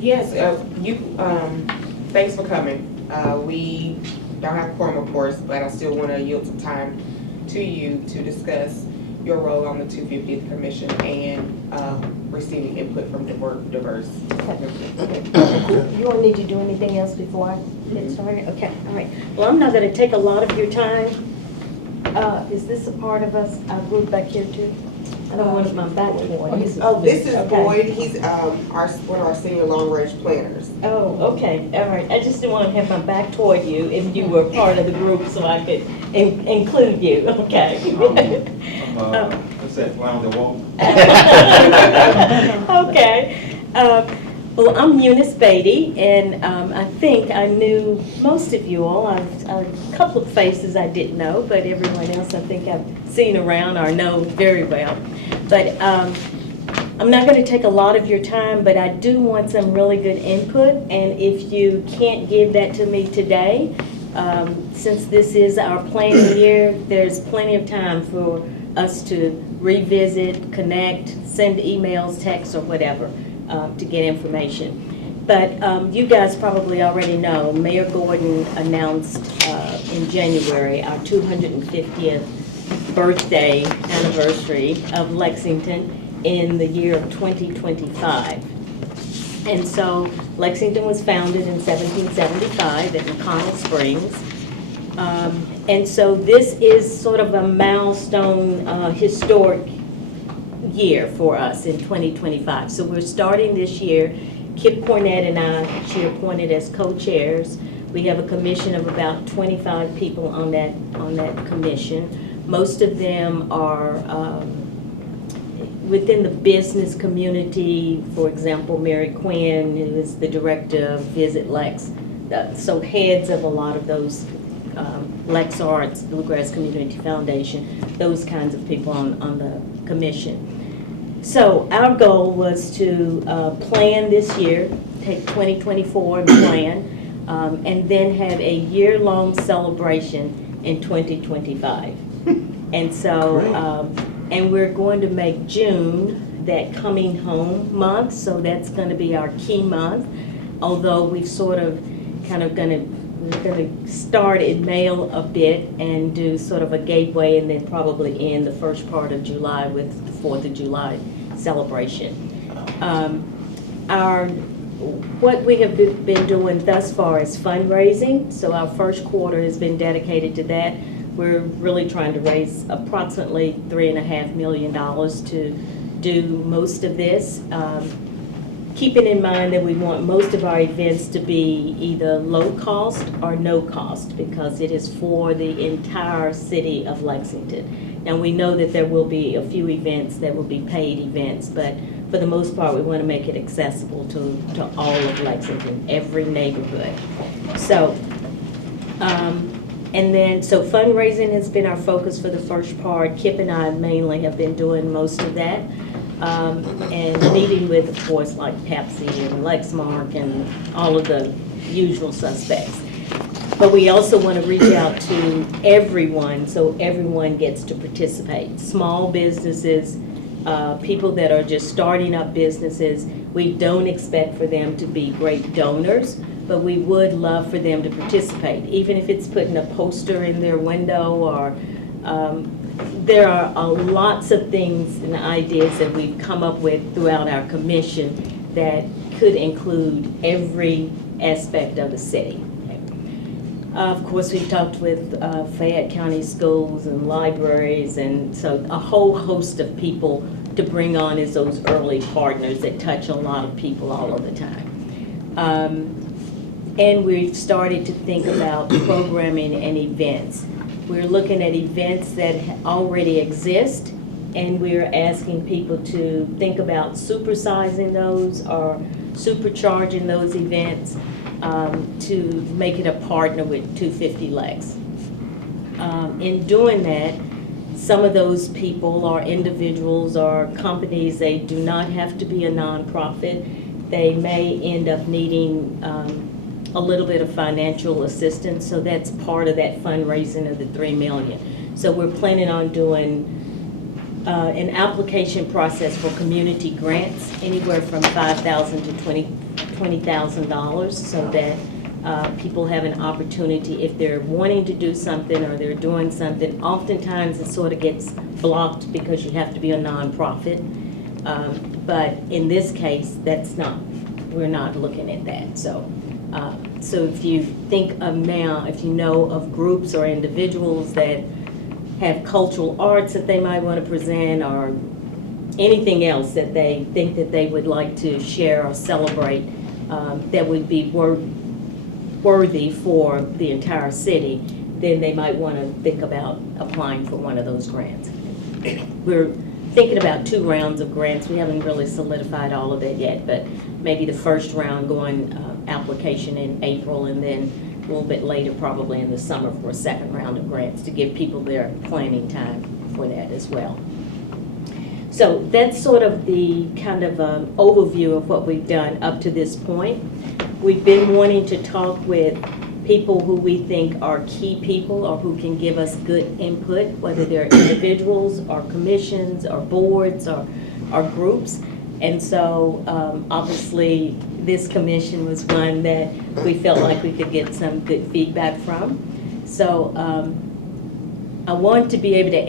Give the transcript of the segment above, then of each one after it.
Yes, thanks for coming. We don't have a quorum, of course, but I still want to yield some time to you to discuss your role on the 250th Commission and receiving input from diverse. You won't need to do anything else before I get started? Okay, all right. Well, I'm not going to take a lot of your time. Is this a part of us, our group back here too? I don't want my back toward. This is Okay. Boyd. He's one of our senior long-range planners. Oh, okay, all right. I just didn't want to have my back toward you if you were part of the group so I could include you, okay? What's that, fly on the wall? Okay. Well, I'm Eunice Beatty, and I think I knew most of you all. A couple of faces I didn't know, but everyone else I think I've seen around or know very well. But I'm not going to take a lot of your time, but I do want some really good input, and if you can't give that to me today, since this is our planning year, there's plenty of time for us to revisit, connect, send emails, texts, or whatever to get information. But you guys probably already know, Mayor Gordon announced in January our 250th birthday anniversary of Lexington in the year of 2025. And so Lexington was founded in 1775 at McConnell Springs. And so this is sort of a milestone historic year for us in 2025. So we're starting this year. Kip Cornett and I, she appointed as co-chairs. We have a commission of about 25 people on that commission. Most of them are within the business community. For example, Mary Quinn, who is the director of Visit Lex. So heads of a lot of those Lex Arts, Bluegrass Community Foundation, those kinds of people on the commission. So our goal was to plan this year, take 2024 and plan, and then have a year-long celebration in 2025. And so, and we're going to make June that coming home month, so that's going to be our key month, although we've sort of kind of we're going to start in mail a bit and do sort of a gateway and then probably end the first part of July with the 4th of July celebration. What we have been doing thus far is fundraising, so our first quarter has been dedicated to that. We're really trying to raise approximately $3.5 million to do most of this. Keeping in mind that we want most of our events to be either low cost or no cost because it is for the entire city of Lexington. Now we know that there will be a few events that will be paid events, but for the most part we want to make it accessible to all of Lexington, every neighborhood. So, so fundraising has been our focus for the first part. Kip and I mainly have been doing most of that. And meeting with, of course, like Pepsi and Lexmark and all of the usual suspects. But we also want to reach out to everyone so everyone gets to participate. Small businesses, people that are just starting up businesses. We don't expect for them to be great donors, but we would love for them to participate, even if it's putting a poster in their window or there are lots of things and ideas that we've come up with throughout our commission that could include every aspect of the city. Of course, we've talked with Fayette County schools and libraries, and so a whole host of people to bring on as those early partners that touch a lot of people all of the time. And we've started to think about programming and events. We're looking at events that already exist, and we're asking people to think about supersizing those or supercharging those events to make it a partner with 250 Lex. In doing that, some of those people are individuals or companies. They do not have to be a nonprofit. They may end up needing a little bit of financial assistance, so that's part of that fundraising of the $3 million. So we're planning on doing an application process for community grants, anywhere from $5,000 to $20,000 so that people have an opportunity if they're wanting to do something or they're doing something. Oftentimes it sort of gets blocked because you have to be a nonprofit. But in this case, we're not looking at that. So if you think of now, if you know of groups or individuals that have cultural arts that they might want to present or anything else that they think that they would like to share or celebrate that would be worthy for the entire city, then they might want to think about applying for one of those grants. We're thinking about 2 rounds of grants. We haven't really solidified all of it yet, but maybe the first round going application in April, and then a little bit later, probably in the summer, for a second round of grants to give people their planning time for that as well. So that's sort of the kind of overview of what we've done up to this point. We've been wanting to talk with people who we think are key people or who can give us good input, whether they're individuals or commissions or boards or groups. And so obviously this commission was one that we felt like we could get some good feedback from. So I want to be able to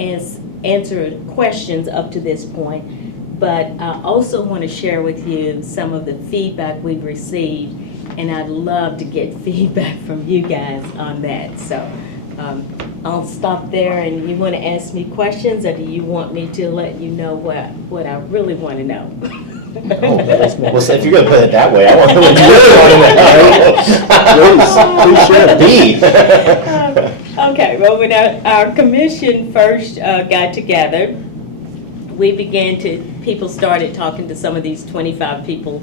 answer questions up to this point, but I also want to share with you some of the feedback we've received, and I'd love to get feedback from you guys on that. So I'll stop there, and you want to ask me questions, or do you want me to let you know what I really want to know? Well, so if you're going to put it that way, I want to know what you really want to know. Please share. Okay, well, when our commission first got together, people started talking to some of these 25 people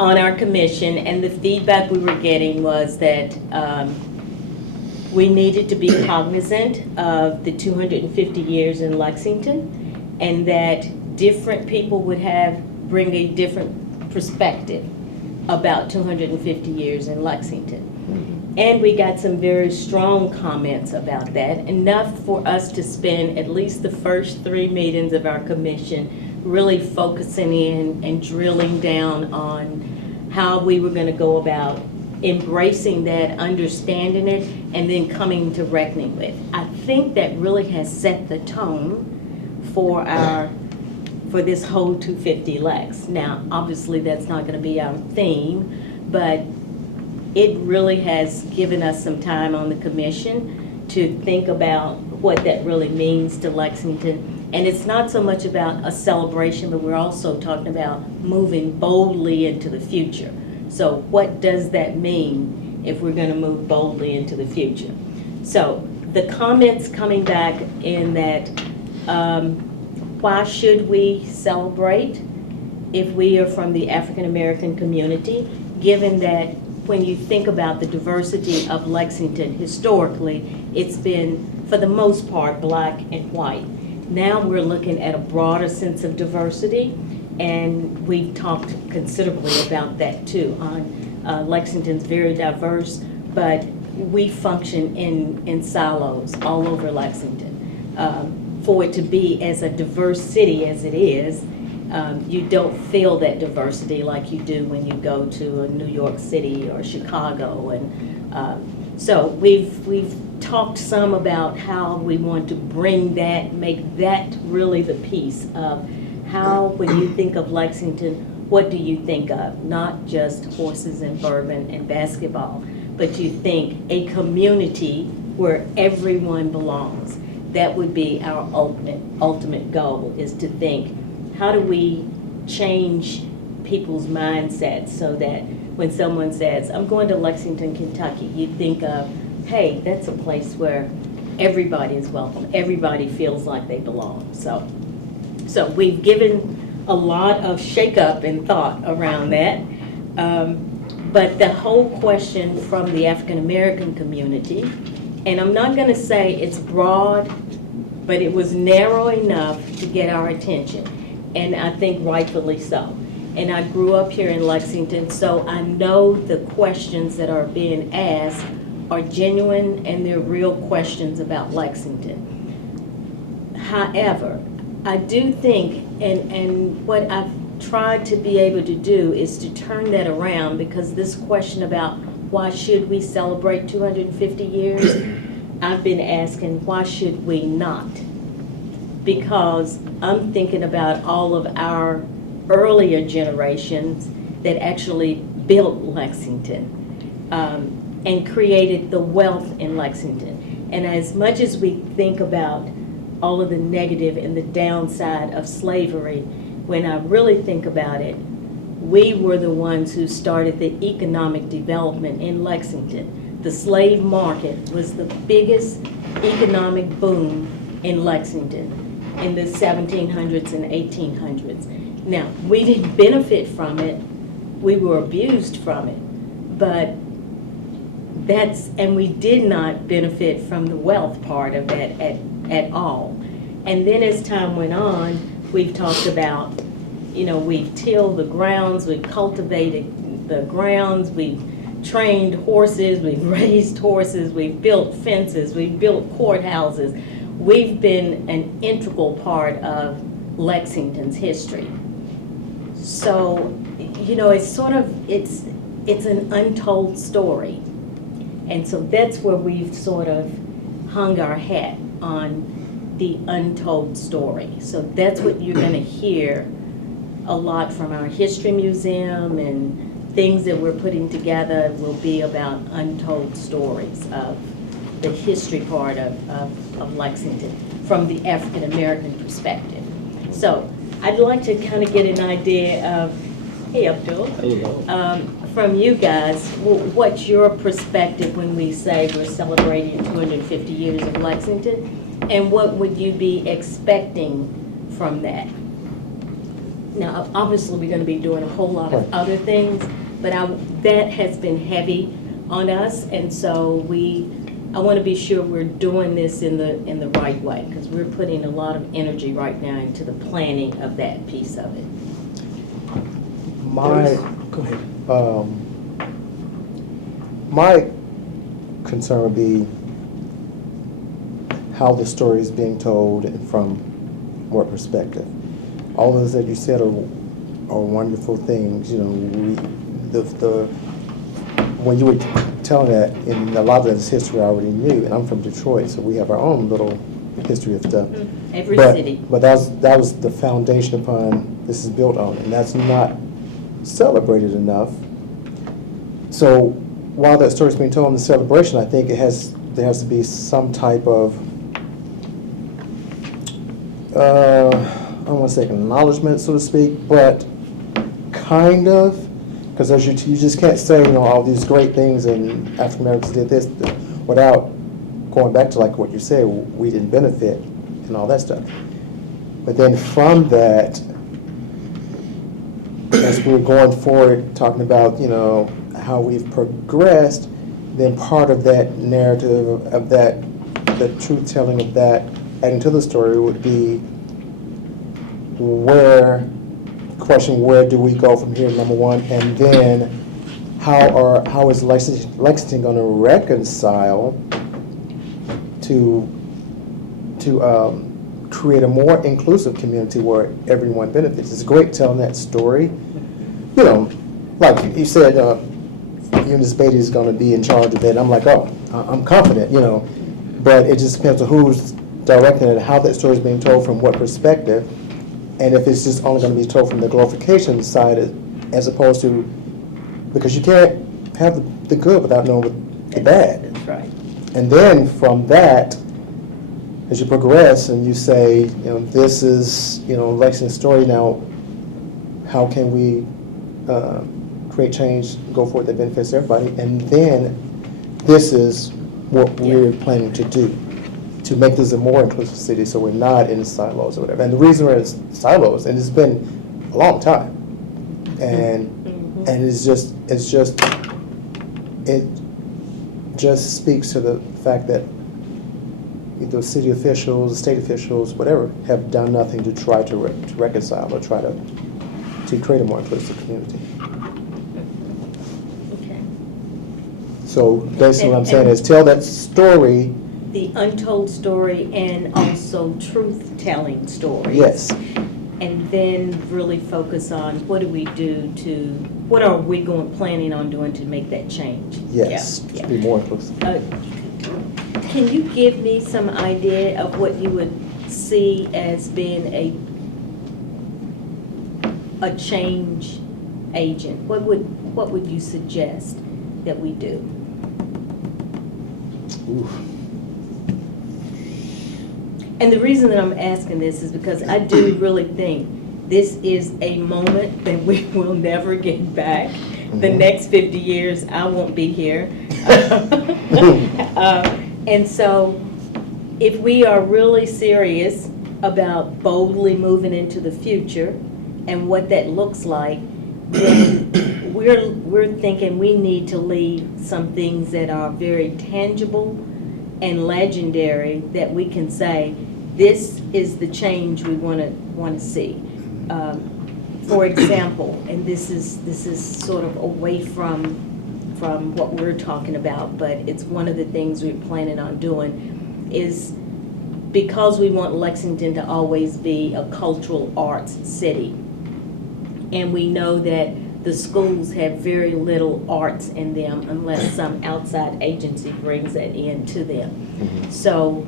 on our commission, and the feedback we were getting was that we needed to be cognizant of the 250 years in Lexington, and that different people would bring a different perspective about 250 years in Lexington. And we got some very strong comments about that, enough for us to spend at least the first 3 meetings of our commission really focusing in and drilling down on how we were going to go about embracing that, understanding it, and then coming to reckoning with. I think that really has set the tone for this whole 250 Lex. Now, obviously, that's not going to be our theme, but it really has given us some time on the commission to think about what that really means to Lexington. And it's not so much about a celebration, but we're also talking about moving boldly into the future. So what does that mean if we're going to move boldly into the future? So the comments coming back in that, why should we celebrate if we are from the African American community, given that when you think about the diversity of Lexington historically, it's been, for the most part, black and white. Now we're looking at a broader sense of diversity, and we've talked considerably about that too. Lexington's very diverse, but we function in silos all over Lexington. For it to be as a diverse city as it is, you don't feel that diversity like you do when you go to a New York City or Chicago. And so we've talked some about how we want to bring that, make that really the piece of how, when you think of Lexington, what do you think of? Not just horses and bourbon and basketball, but you think a community where everyone belongs. That would be our ultimate goal, is to think, how do we change people's mindsets so that when someone says, I'm going to Lexington, Kentucky, you think of, hey, that's a place where everybody is welcome. Everybody feels like they belong. So we've given a lot of shake-up and thought around that. But the whole question from the African American community, and I'm not going to say it's broad, but it was narrow enough to get our attention. And I think rightfully so. And I grew up here in Lexington, so I know the questions that are being asked are genuine and they're real questions about Lexington. However, I do think, and what I've tried to be able to do is to turn that around, because this question about why should we celebrate 250 years, I've been asking, why should we not? Because I'm thinking about all of our earlier generations that actually built Lexington and created the wealth in Lexington. And as much as we think about all of the negative and the downside of slavery, when I really think about it, we were the ones who started the economic development in Lexington. The slave market was the biggest economic boom in Lexington in the 1700s and 1800s. Now, we didn't benefit from it, we were abused from it, but and we did not benefit from the wealth part of that at all. And then as time went on, we've talked about, we've tilled the grounds, we've cultivated the grounds, we've trained horses, we've raised horses, we've built fences, we've built courthouses. We've been an integral part of Lexington's history. So, it's sort of, it's an untold story. And so that's where we've sort of hung our hat on the untold story. So that's what you're going to hear a lot from our history museum, and things that we're putting together will be about untold stories of the history part of Lexington from the African American perspective. So I'd like to kind of get an idea of, hey Abdul, from you guys, what's your perspective when we say we're celebrating 250 years of Lexington, and what would you be expecting from that? Now, obviously, we're going to be doing a whole lot of other things, but that has been heavy on us, and so I want to be sure we're doing this in the right way, because we're putting a lot of energy right now into the planning of that piece of it. Go ahead. My concern would be how the story is being told and from what perspective. All those that you said are wonderful things. When you were telling that, in a lot of this history I already knew, and I'm from Detroit, so we have our own little history of stuff. Every city. But that was the foundation upon this is built on, and that's not celebrated enough. So while that story is being told in the celebration, I think there has to be some type of I don't want to say acknowledgement, so to speak, but kind of, because as you just can't say all these great things and African Americans did this without going back to like what you said, we didn't benefit and all that stuff. But then from that, as we're going forward, talking about, how we've progressed, then part of that narrative of that, the truth-telling of that, adding to the story would be where do we go from here, number one, and then how is Lexington going to reconcile to create a more inclusive community where everyone benefits. It's great telling that story. Like you said, Eunice Beatty is going to be in charge of it. I'm like, I'm confident, but it just depends on who's directing it, how that story is being told, from what perspective, and if it's just only going to be told from the glorification side as opposed to, because you can't have the good without knowing the bad. That's right. And then from that, as you progress and you say, this is, Lexington's story now, how can we create change, go forward that benefits everybody? And then this is what we're planning to do, to make this a more inclusive city so we're not in silos or whatever. And the reason we're in silos, and it's been a long time, and it just speaks to the fact that the city officials, the state officials, whatever, have done nothing to try to reconcile or try to create a more inclusive community. Okay. So basically what I'm saying is tell that story. The untold story and also truth-telling stories. Yes. and then really focus on what are we planning on doing to make that change? Yes, Yeah, to be more inclusive. Can you give me some idea of what you would see as being a change agent? What would you suggest that we do? Oof. And the reason that I'm asking this is because I do really think this is a moment that we will never get back. The Mhm. next 50 years, I won't be here. And so, if we are really serious about boldly moving into the future and what that looks like, then we're thinking we need to leave some things that are very tangible and legendary that we can say, this is the change we want to see. For example, and this is sort of away from what we're talking about, but it's one of the things we're planning on doing, is because we want Lexington to always be a cultural arts city. And we know that the schools have very little arts in them unless some outside agency brings that in to them. Mhm. So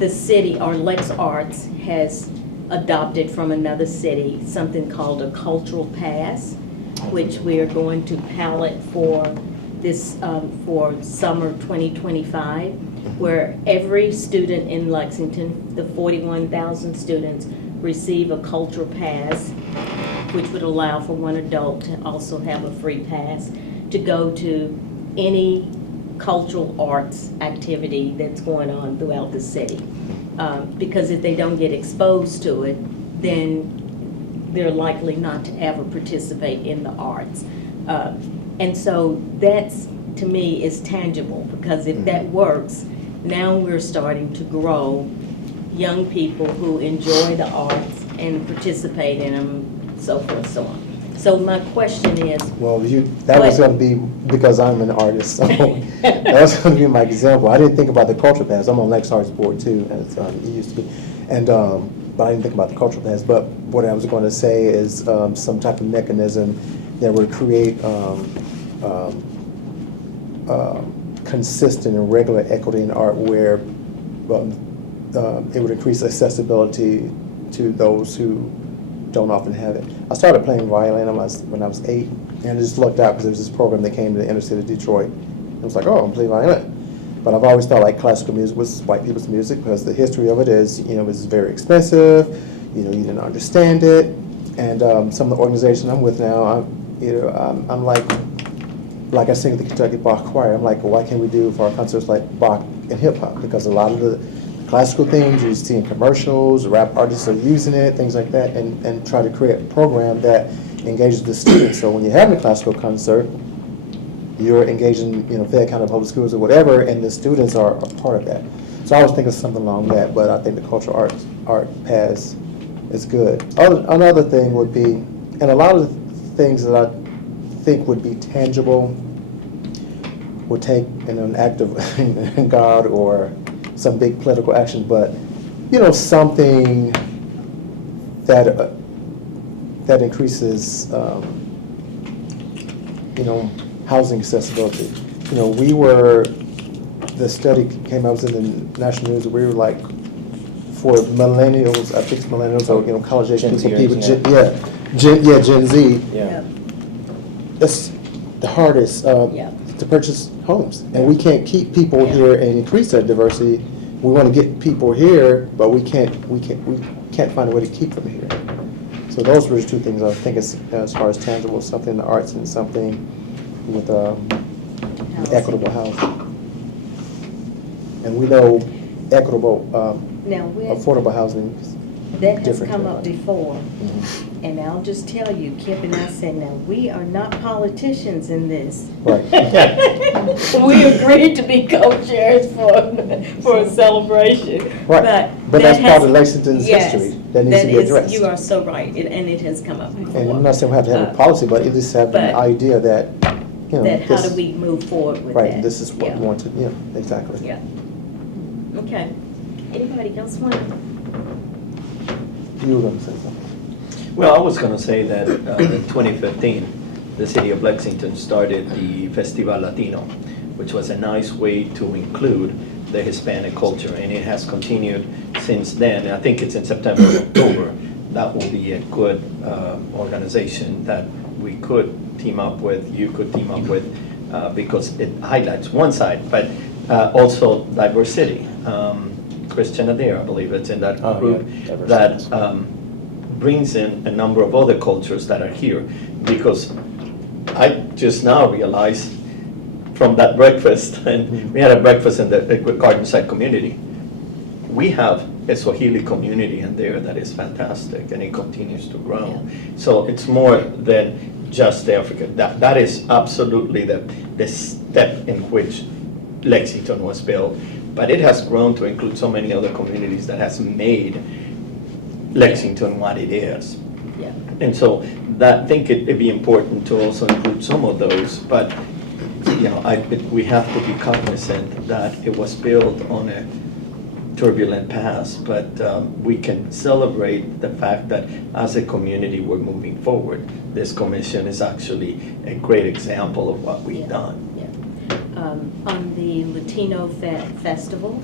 the city, or Lex Arts, has adopted from another city something called a cultural pass, which we are going to pilot for this for summer 2025, where every student in Lexington, the 41,000 students, receive a cultural pass, which would allow for one adult to also have a free pass to go to any cultural arts activity that's going on throughout the city. Because if they don't get exposed to it, then they're likely not to ever participate in the arts. And so that's, to me, is tangible, because if that works, now we're starting to grow young people who enjoy the arts and participate in them, so forth, so on. So my question is, Well, that was going to be, because I'm an artist, so that was going to be my example. I didn't think about the cultural pass. I'm on Lex Arts Board too, as it used to be, and but I didn't think about the cultural pass. But what I was going to say is some type of mechanism that would create consistent and regular equity in art, where it would increase accessibility to those who don't often have it. I started playing violin when I was 8, and I just looked out because there was this program that came to the inner city of Detroit. I was like, oh, I'm playing violin. But I've always thought like classical music was white people's music, because the history of it is, it's very expensive, you didn't understand it. And some of the organizations I'm with now, I'm like I sing at the Kentucky Bach Choir. I'm like, well, why can't we do for our concerts like Bach and hip hop? Because a lot of the classical things you see in commercials, rap artists are using it, things like that, and try to create a program that engages the students. So when you're having a classical concert, you're engaging, Fayette County Public Schools or whatever, and the students are a part of that. So I was thinking something along that, but I think the cultural art pass is good. Another thing would be, and a lot of the things that I think would be tangible would take an act of God or some big political action, but something that increases housing accessibility. The study came out, was in the national news, we were like, for millennials, I think it's millennials, or college age Gen people, Zers, Gen Z. Yeah. It's the hardest to purchase homes, and we can't keep people here and increase that diversity. We want to get people here, but we can't find a way to keep them here. So those were the two things I think as far as tangible, something in the arts and something with equitable housing. And we know equitable, now, affordable housing is that has different. come up before, Mhm. and I'll just tell you, Kip and I said, now, we are not politicians in this. Right. We agreed to be co-chairs for a celebration. Right. But that's part of Lexington's history that needs to be addressed. You are so right, and it has come up before. And I'm not saying we have to have a policy, but at least have an but idea that, That how this- do we move forward with that? Right, this is what we want to, exactly. Yeah. Okay. Anybody else want to? You were going to say something. Well, I was going to say that in 2015, the city of Lexington started the Festival Latino, which was a nice way to include the Hispanic culture, and it has continued since then. I think it's in September or October. That will be a good organization that we could team up with, you could team up with, because it highlights one side, but also diversity. Christian Adair, I believe it's in that group, diversity. that brings in a number of other cultures that are here, because I just now realized from that breakfast, and we had a breakfast in the Gardenside community, we have a Swahili community in there that is fantastic, and it continues to grow. So it's more than just the African. That is absolutely the step in which Lexington was built, but it has grown to include so many other communities that has made Lexington what it is. Yeah. And so that, I think it'd be important to also include some of those, but we have to be cognizant that it was built on a turbulent past, but we can celebrate the fact that as a community we're moving forward. This commission is actually a great example of what we've done. On the Latino Festival,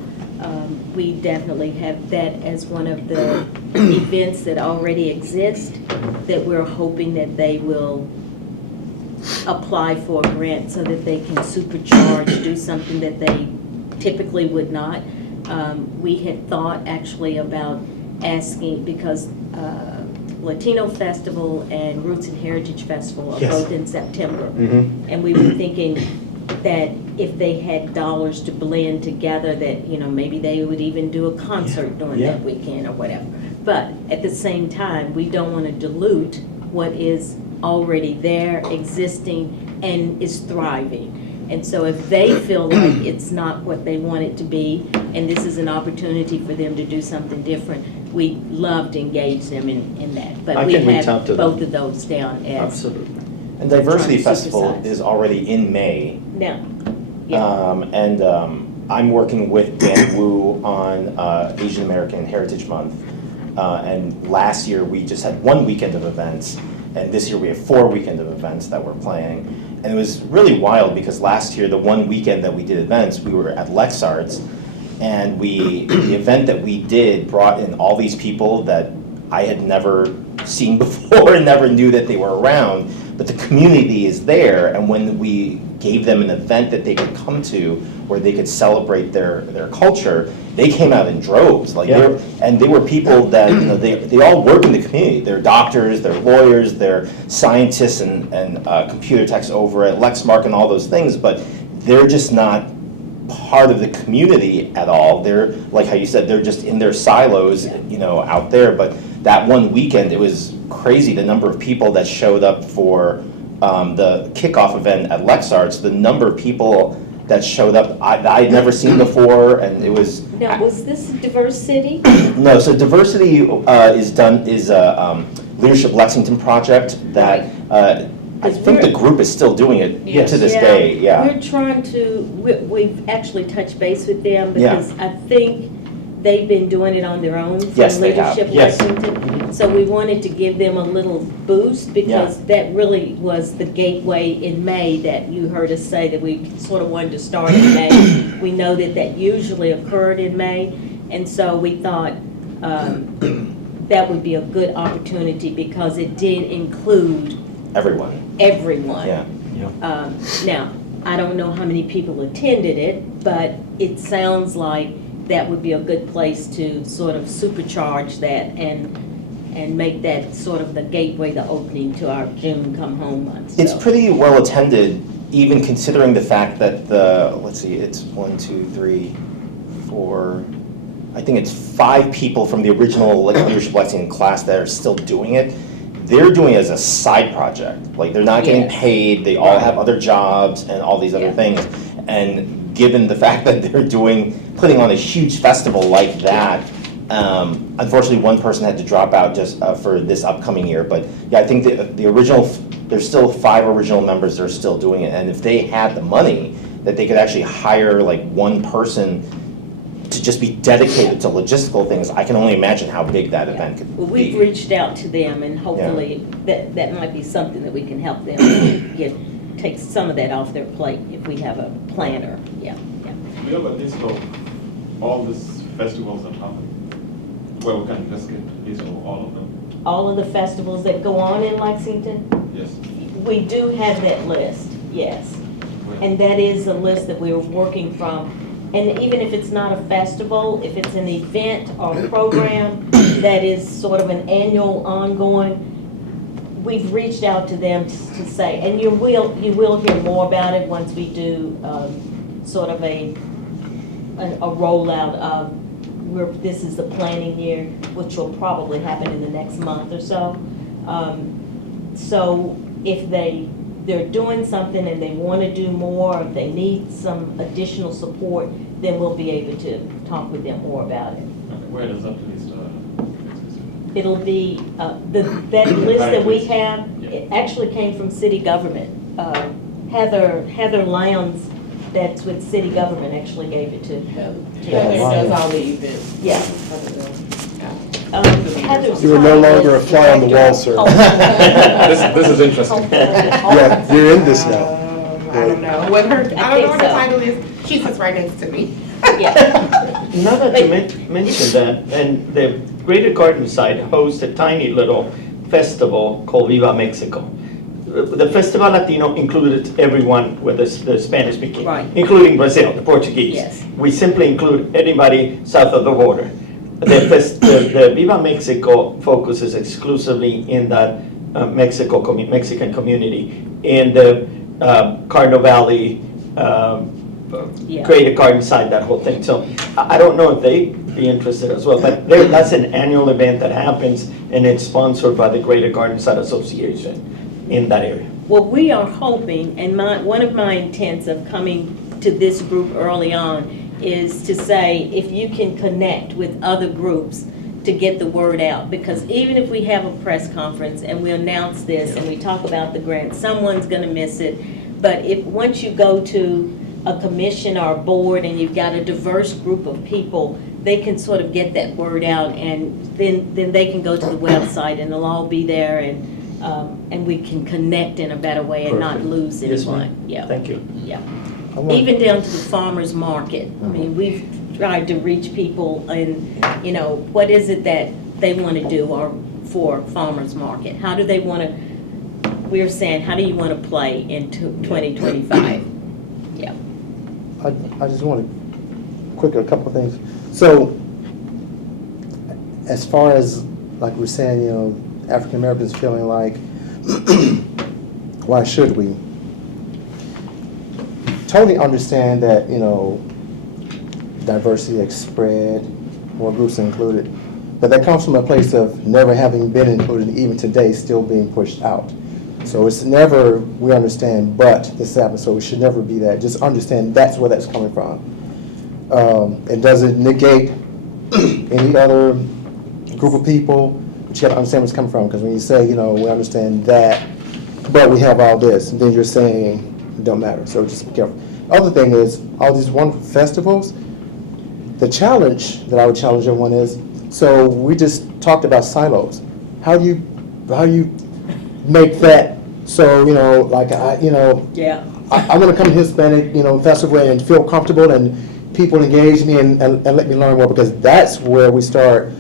we definitely have that as one of the events that already exist, that we're hoping that they will apply for a grant so that they can supercharge, do something that they typically would not. We had thought actually about asking, because Latino Festival and Roots and Heritage Festival are Yes. both in September. Mhm. And we were thinking that if they had dollars to blend together, that, maybe they would even do a concert during Yeah. that weekend or whatever. But at the same time, we don't want to dilute what is already there, existing, and is thriving. And so if they feel like it's not what they want it to be, and this is an opportunity for them to do something different, we'd love to engage them in that. I But we can reach out have to them. both of those down as Absolutely. And Diversity Trying to Festival supersize. is already in May. now. Yeah. And I'm working with Dan Wu on Asian American Heritage Month. And last year, we just had one weekend of events, and this year we have 4 weekends of events that we're planning. And it was really wild, because last year, the one weekend that we did events, we were at LexArts, and the event that we did brought in all these people that I had never seen before and never knew that they were around. But the community is there, and when we gave them an event that they could come to where they could celebrate their culture, they came out in droves. They were people that, they all work in the community. They're doctors, they're lawyers, they're scientists and computer techs over at Lexmark and all those things, but they're just not part of the community at all. They're, like how you said, they're just in their silos, out there. But that one weekend, it was crazy, the number of people that showed up for the kickoff event at LexArts, the number of people that showed up I had never seen before, and it was... Now, was this a diverse city? No, so diversity is a Leadership Lexington project that I think the group is still doing it to this day, yeah. We're trying to, we've actually touched base with them, Yeah. because I think they've been doing it on their own from Yes, they have. Leadership Yes. Lexington. So we wanted to give them a little boost, because that really was the gateway in May that you heard us say that we sort of wanted to start in May. We know that usually occurred in May, and so we thought that would be a good opportunity, because it did include Everyone. everyone. Yeah. Now, I don't know how many people attended it, but it sounds like that would be a good place to sort of supercharge that and make that sort of the gateway, the opening to our June come home month. It's So, pretty well attended, even considering the fact that it's 1, 2, 3, 4, I think it's 5 people from the original Leadership Lexington class that are still doing it. They're doing it as a side project. Like, they're not getting Yes. paid, they all have other jobs and all these other Yeah. things. And given the fact that they're putting on a huge festival like that, unfortunately, one person had to drop out just for this upcoming year. But yeah, I think the original, there's still 5 original members that are still doing it. And if they had the money, that they could actually hire like one person to just be dedicated to logistical things, I can only imagine how big that event could be. Well, we've reached out to them, and hopefully that might be something that we can help them take some of that off their plate if we have a planner. Yeah. We have a list of all these festivals that happen, where we can investigate a list of all of them. All of the festivals that go on in Lexington, Yes. we do have that list, yes. And that is a list that we're working from. And even if it's not a festival, if it's an event or program that is sort of an annual ongoing, we've reached out to them to say, and you will hear more about it once we do sort of a rollout of where this is the planning year, which will probably happen in the next month or so. So if they're doing something and they want to do more, if they need some additional support, then we'll be able to talk with them more about it. Where does that list? It'll be, that list that we have, it actually came from city government. Heather Lowndes, that's with city government, actually gave it to. Heather does all the events. Yeah. Heather's You are no title longer is a fly on the wall, Director sir. of Cultural- This is interesting. Yeah, you're in this now. I don't know what her, I don't know think what her so. title is. She sits right next to me. Yeah. Now that you mentioned that, and the Greater Garden side hosts a tiny little festival called Viva Mexico. The Festival Latino included everyone with the Spanish speaking, Right. including Brazil, the Portuguese. Yes. We simply include anybody south of the border. The Viva Mexico focuses exclusively in that Mexican community, in the Cardinal Valley, Yeah. Greater Garden side, that whole thing. So I don't know if they'd be interested as well, but that's an annual event that happens, and it's sponsored by the Greater Garden Side Association in that area. Well, we are hoping, and one of my intents of coming to this group early on is to say, if you can connect with other groups to get the word out, because even if we have a press conference and we announce this and we talk about the grant, someone's gonna miss it. But if, once you go to a commission or a board and you've got a diverse group of people, they can sort of get that word out, and then they can go to the website and it'll all be there, and we can connect in a better way and not Perfect. lose Yes, anyone. ma'am. Yeah, Thank you. yeah. I want- Even down to the farmer's market. I mean, we've tried to reach people and, what is it that they want to do or for farmer's market? How do they want to, we're saying, how do you want to play in 2025? Yeah. I just want to quickly, a couple of things. So, as far as, like we're saying, African Americans feeling like, why should we? Totally understand that, diversity spread, more groups included. But that comes from a place of never having been included, even today, still being pushed out. So it's never, we understand, but this happens, so it should never be that. Just understand that's where that's coming from. It doesn't negate any other group of people, but you gotta understand where it's coming from, because when you say, we understand that, but we have all this, and then you're saying it don't matter, so just be careful. Other thing is, all these wonderful festivals, the challenge that I would challenge everyone is, so we just talked about silos. How do you make that, so, Yeah. I want to come to Hispanic, festival and feel comfortable and people engage me and let me learn more, because that's where we start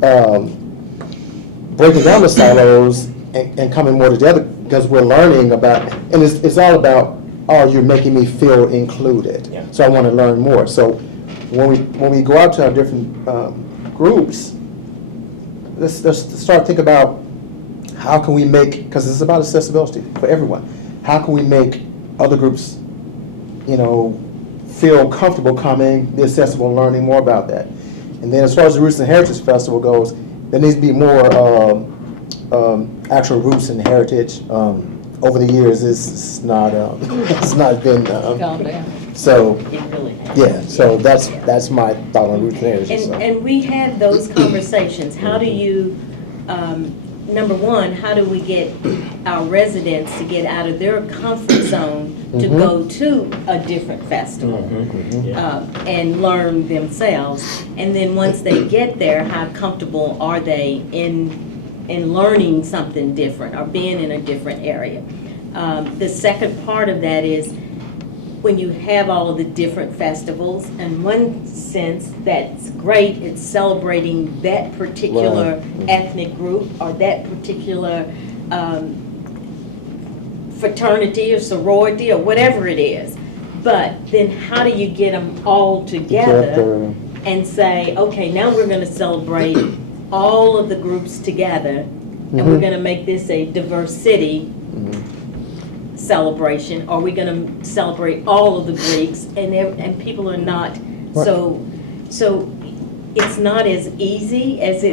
breaking down the silos and coming more together, because we're learning about, and it's all about, oh, you're making me feel included. Yeah. So I want to learn more. So when we go out to our different groups, let's start thinking about how can we make, because it's about accessibility for everyone, how can we make other groups, feel comfortable coming, be accessible, learning more about that. And then as far as the Roots and Heritage Festival goes, there needs to be more actual roots and heritage. Over the years, it's not been, Calm down. so, It really has. yeah, so that's my thought on Roots and Heritage. so. And we had those conversations. How do you, number one, how do we get our residents to get out of their comfort zone to Mhm. go to a different festival. And learn themselves. And then once they get there, how comfortable are they in learning something different or being in a different area? The second part of that is when you have all of the different festivals, in one sense, that's great, it's celebrating that particular Right. ethnic group or that particular fraternity or sorority or whatever it is. But then how do you get them all together and say, okay, now we're going to celebrate all of the groups together, and we're Mhm. going to make this a diverse city celebration? Are we going to celebrate all of the Greeks? And people are not, so it's not as easy as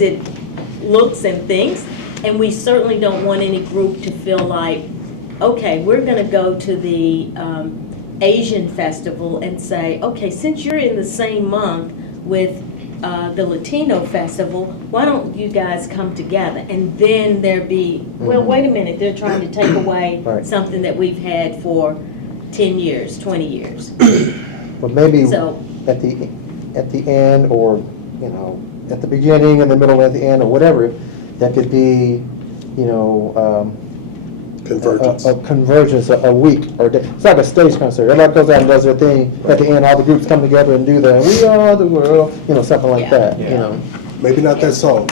it looks and thinks. And we certainly don't want any group to feel like, okay, we're going to go to the Asian festival and say, okay, since you're in the same month with the Latino festival, why don't you guys come together? And then there be, well, wait a minute, they're trying to take away Right. something that we've had for 10 years, 20 years. But maybe So- at the end, or, you know, at the beginning, in the middle, at the end, or whatever, that could be, you know, Convergence. a convergence, a week, or a day. It's like a stage concert. Everybody goes out and does their thing. At the end, all the groups come together and do that. We are the world, you know, something like Yeah. that, you know. Maybe not that song.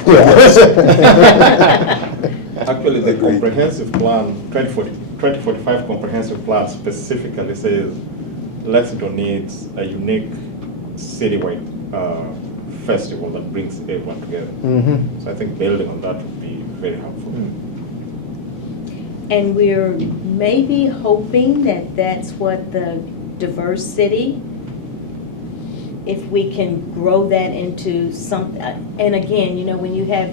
Actually, the Agreed. comprehensive plan, 2045 comprehensive plan specifically says Lexington needs a unique citywide festival that brings everyone together. Mhm. So I think building on that would be very helpful. And we're maybe hoping that that's what the diverse city, if we can grow that into something. And again, you know, when you have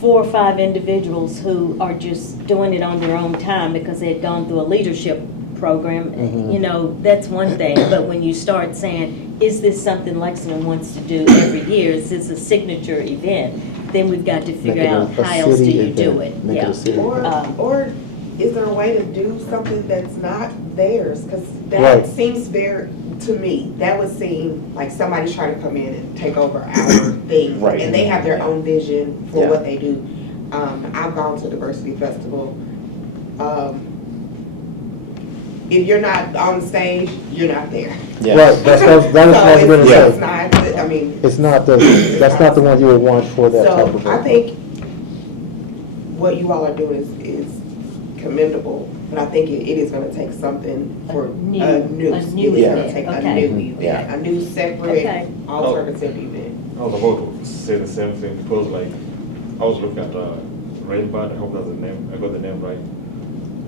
4 or 5 individuals who are just doing it on their own time because they had gone through a leadership program, you know, that's one thing. But when you start saying, is this something Lexington wants to do every year? Is this a signature event? Then we've got to Make figure it out a how else do city you do event. it. Make it a city event. Or is there a way to do something that's not theirs? Because that Right. seems very, to me, that would seem like somebody's trying to come in and take over our thing. Right. And they have their own vision for Yeah. what they do. I've gone to Diversity Festival. If you're not on the stage, you're not there. Yeah. Right, that was what I was gonna So it's say. not, I mean. It's not that's not the one you would want for that type of So event. I think what you all are doing is commendable, but I think it is gonna take something for A new a new. event, It's gonna take a okay. new Yeah. event, a new Okay. separate alternative event. I was about to say the same thing because like, I was looking at Rainbird, I hope that's the name, I got the name right.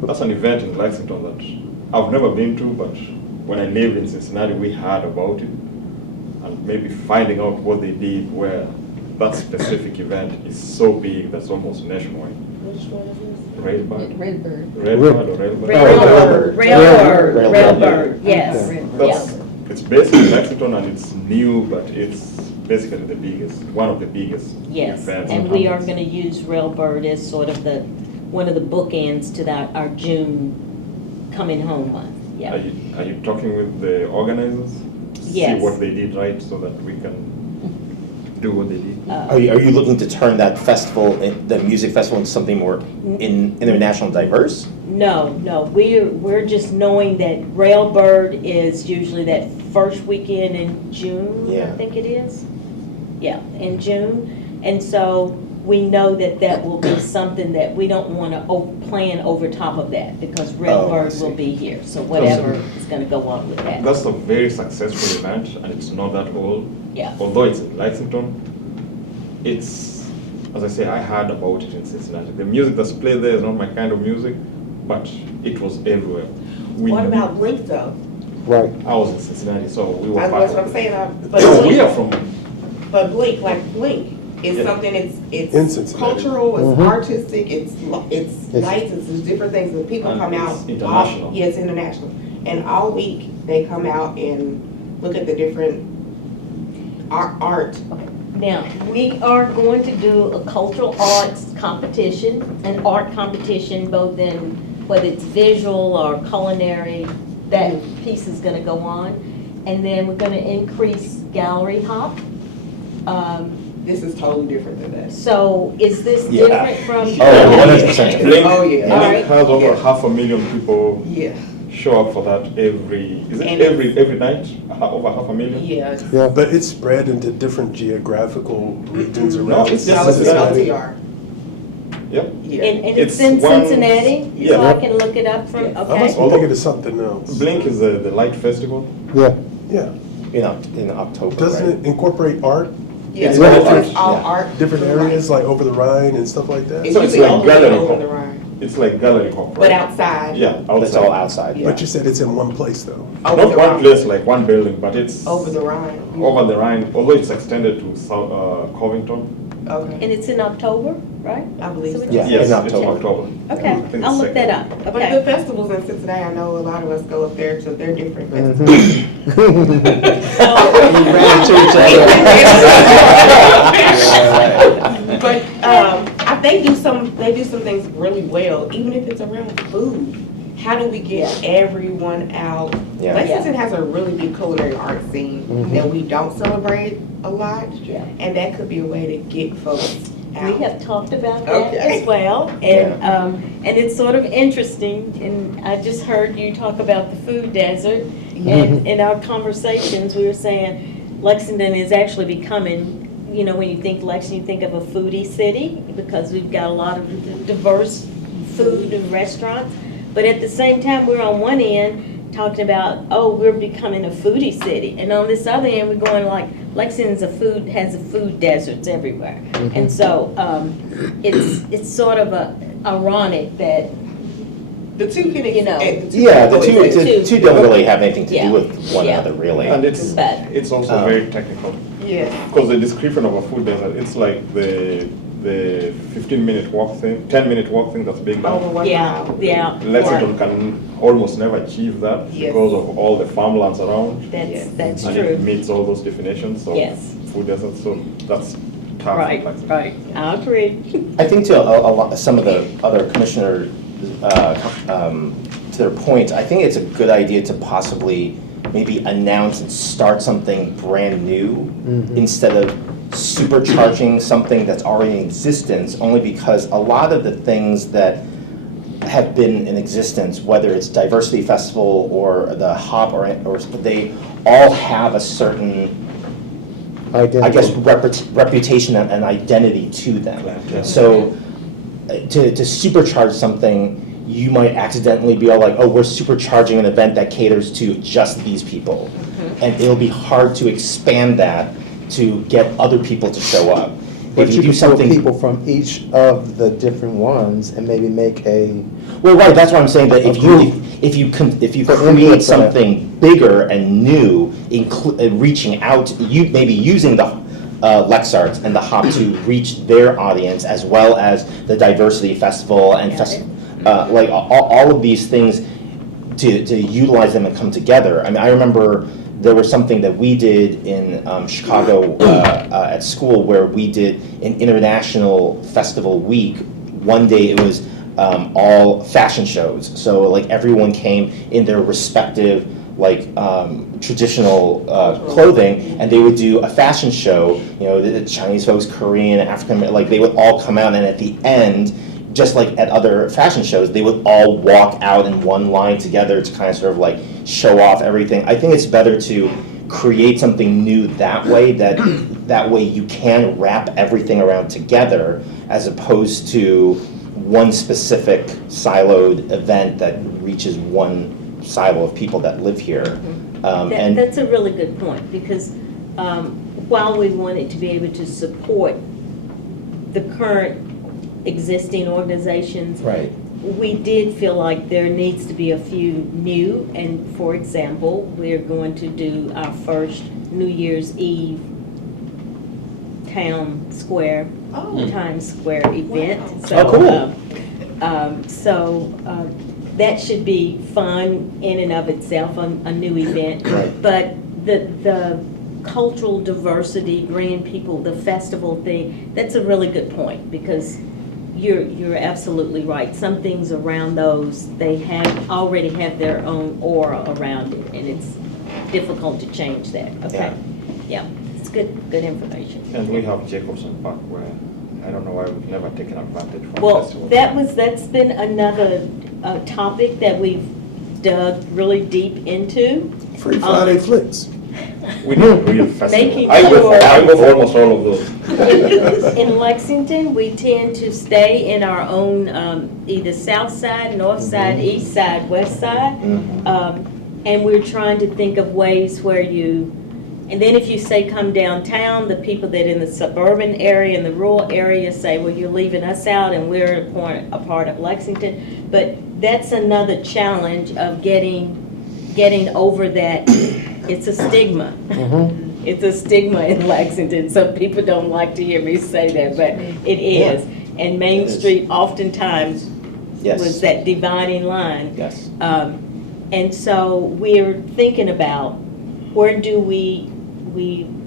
That's an event in Lexington that I've never been to, but when I lived in Cincinnati, we heard about it. And maybe finding out what they did, where that specific event is so big that's almost nationwide. Which one is this? Rainbird? Redbird. Rainbird or Railbird? Railbird, Railbird. Railbird, yes, Okay. That's, yeah. it's based in Lexington and it's new, but it's basically the biggest, one of the biggest Yes, events. and that we are happens. gonna use Railbird as sort of one of the bookends to our June coming home month, yeah. Are you talking with the organizers? Yes. See what they did right so that we can do what they did? Are you looking to turn that festival, the music festival, into something more international diverse? No, we're just knowing that Railbird is usually that first weekend in June, I Yeah. think it is. Yeah, in June, and so we know that will be something that we don't want to plan over top of that, because Railbird see. will be here, so whatever is going to go on with that. That's a very successful event and it's not that old. Yeah. Although it's in Lexington, it's, as I say, I heard about it in Cincinnati. The music that's played there is not my kind of music, but it was everywhere. What about Blink though? Right. I was in Cincinnati, so we were That's part what of I'm it. saying, but Oh, we are Blink, from, but Blink, like Blink, is Yeah. something, In it's Cincinnati. cultural, it's Mhm. artistic, it's lights, it's different things, and people And come it's out. international. Yeah, it's international, and all week, they come out and look at the different art. Now, we are going to do a cultural arts competition, an art competition both in whether it's visual or culinary, that piece is gonna go on. And then we're gonna increase gallery hop. This is totally different than that. So is this Yeah. different from? Oh, 100%. Blink, Oh, yeah. All right. Blink has over Yeah. 500,000 people Yeah, show up for that is it And every night? Over 500,000? yeah. Yeah. But it's spread into different geographical regions No, around. it's No, just it's Cincinnati. LTR. Yep. Yeah. And it's It's in one- Cincinnati, so yeah. I can look it up from, Yeah. okay? I think it is something else. Blink is the light festival. Yeah. Yeah. In October, Doesn't right? it incorporate art? Yeah, It's so all it's all art, art. Different areas, like over the Rhine and stuff like that? It's So it's usually like only gallery over hop. the Rhine, It's like gallery hop, but right? outside. Yeah, outside. That's all outside. Yeah. But you said it's in one place, though. Over Not the one Rhine. place, like one building, but it's Over the Rhine. over the Rhine, although it's extended to South, Covington. Okay. And it's in October, right? I believe So so. we- Yeah. Yes, in it's October. October. Okay, I think I'll it's look that second. up, But the okay. festivals in Cincinnati, I know a lot of us go up there to their different Mm-hmm. festivals. You ran into each other. But they do some things really well, even if it's around food. How do we get everyone out? Yeah. Lexington has a really big culinary art scene that we don't celebrate a lot, Yeah. and that could be a way to get folks out. We have talked about that Okay. as well, and it's sort of interesting, and I just heard you talk about the food desert, and in our conversations, we were saying Lexington is actually becoming, you know, when you think Lexington, you think of a foodie city, because we've got a lot of diverse food and restaurants, but at the same time, we're on one end talking about, oh, we're becoming a foodie city, and on this other end, we're going like, Lexington's has a food deserts everywhere. And so, it's sort of ironic that, The two can, You know. Yeah, the Two. two don't really have anything to Yeah. do with one Yeah. another, really. And it's But- also very technical. Yes. Because the description of a food desert, it's like the 15-minute walk thing, 10-minute walk thing that's big Over now. 1 yeah, mile. yeah. Lexington can almost never achieve that Yes. because of all the farmlands around. That's And it true. meets all those definitions of Yes. food deserts, so that's tough. Right, in Lexington. right, I agree. I think to a lot, some of the other commissioner, to their point, I think it's a good idea to possibly maybe announce and start something brand new instead of supercharging something that's already in existence, only because a lot of the things that have been in existence, whether it's Diversity Festival or the Hop or they all have a certain, I guess, reputation and identity to them. Yeah. So to supercharge something, you might accidentally be all like, oh, we're supercharging an event that caters to just these people. And it'll be hard to expand that to get other people to show up. But If you do can pull something, people from each of the different ones and maybe make a, well, right, that's what I'm saying, that if group. you For input create for that. something bigger and new, reaching out, you maybe using the LexArts and the Hop to reach their audience, as well as the Diversity Festival and like all of these things to utilize them and come together. I mean, I remember there was something that we did in Chicago at school where we did an international festival week. One day it was all fashion shows. So like everyone came in their respective like traditional clothing, and they would do a fashion show. You know, the Chinese folks, Korean, African, like they would all come out, and at the end, just like at other fashion shows, they would all walk out in one line together to kind of sort of like show off everything. I think it's better to create something new that way, that way you can wrap everything around together, as opposed to one specific siloed event that reaches one silo of people that live here. And That's a really good point, because while we wanted to be able to support the current existing organizations, right. we did feel like there needs to be a few new, and for example, we're going to do our first New Year's Eve Times Square event. Wow. So, Oh, cool. That should be fun in and of itself, a new event. Right. But the cultural diversity, bringing people, the festival thing, that's a really good point, because you're absolutely right. Some things around those, they already have their own aura around it, and it's difficult to change that, okay? Yeah, it's good information. And we have Jacobson Park where I don't know why we've never taken advantage from Well, festival. that's been another topic that we've dug really deep into. Free Friday flicks. We need a real festival. Making I go sure- for almost all of those. In Lexington, we tend to stay in our own, either south side, north side, east side, west side. And we're trying to think of ways where and then if you say come downtown, the people that in the suburban area and the rural area say, well, you're leaving us out and we're a part of Lexington. But that's another challenge of getting over that. It's a stigma. It's a stigma in Lexington. Some people don't like to hear me say that, but it is. And Main Street oftentimes was that dividing line. Yes. And so we're thinking about where do we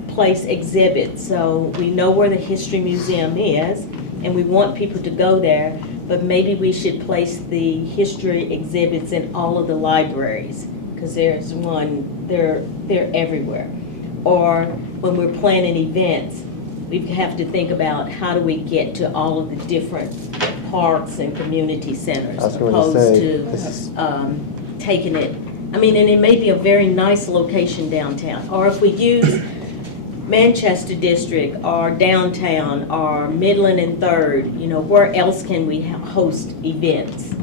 place exhibits. So we know where the History Museum is, and we want people to go there, but maybe we should place the history exhibits in all of the libraries, because there's one, they're everywhere. Or when we're planning events, we have to think about how do we get to all of the different parks and community centers, I was going to opposed say, this to taking it. I mean, and it may be a very nice location downtown, or if we use Manchester District or downtown or Midland and Third, where else can we host events?